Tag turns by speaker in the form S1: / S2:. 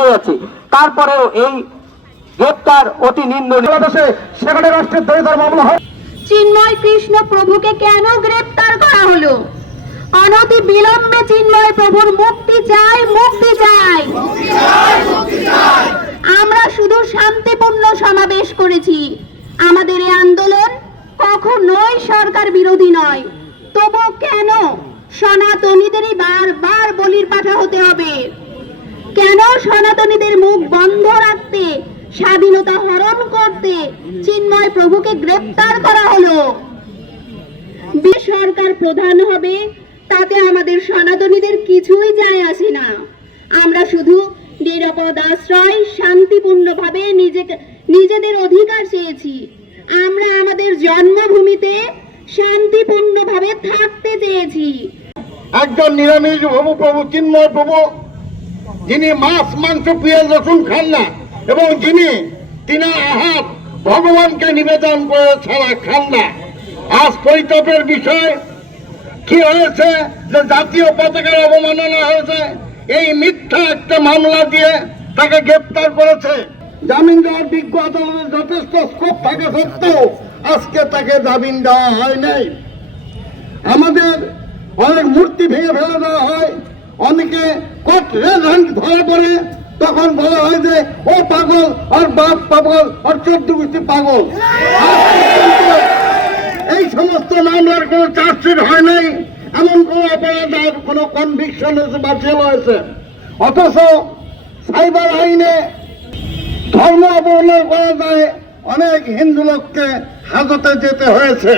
S1: হয়েছে। তারপরেও এই গ্রেপ্তার অতি নিন্দনীয়।
S2: বাংলাদেশে সেখানে রাষ্ট্রের দরিদ্র মামলা হয়।
S3: চিন্ময় কৃষ্ণ প্রভুকে কেন গ্রেপ্তার করা হলো? অনতি বিলম্বে চিন্ময় প্রভুর মুক্তি চাই মুক্তি চাই। আমরা শুধু শান্তিপূর্ণ সমাবেশ করেছি। আমাদের এই আন্দোলন কখনোই সরকার বিরোধী নয়। তবু কেন সনাতনীদেরই বারবার বলির পাঠা হতে হবে? কেন সনাতনীদের মুখ বন্ধ রাখতে, স্বাধীনতা হরণ করতে চিন্ময় প্রভুকে গ্রেপ্তার করা হলো। বেসরকার প্রধান হবে, তাতে আমাদের সনাতনীদের কিছুই যায় আসে না। আমরা শুধু নিরাপদ আশ্রয়, শান্তিপূর্ণভাবে নিজেকে, নিজেদের অধিকার চেয়েছি। আমরা আমাদের জন্মভূমিতে শান্তিপূর্ণভাবে থাকতে চেয়েছি।
S2: একজন নিরামিষ প্রভু প্রভু, চিন্ময় প্রভু যিনি মাছ, মাংস, পেঁয়াজ, রসুন খান না, এবং যিনি তিনি আহার ভগবানকে নিবেদন করে ছাড়া খান না। আজ পরিতাপের বিষয় কি হয়েছে যে জাতীয় পতাকার অবমাননা হয়েছে? এই মিথ্যা একটা মামলা দিয়ে তাকে গ্রেপ্তার করেছে। জামিন দেওয়ার বিজ্ঞ আদালতের যথেষ্ট স্কোপ থাকা সত্ত্বেও আজকে তাকে জামিন দেওয়া হয় নাই। আমাদের অনেক মূর্তি ভেঙে ফেলে দেওয়া হয়। অনেকে হ্যান্ড ধরা পড়ে, তখন বলা হয় যে, ও পাগল আর বাপ পাগল আর চোদ্দ গোষ্ঠী পাগল। এই সমস্ত মামলার কোনো চার্জশিট হয় নাই, এমন কোন অপরাধ আর কোনো কনভিকশন হয়েছে বা জেল হয়েছে অথচ সাইবার আইনে ধর্ম অবলম্বন করা যায়, অনেক হিন্দু লোককে হাজতে যেতে হয়েছে।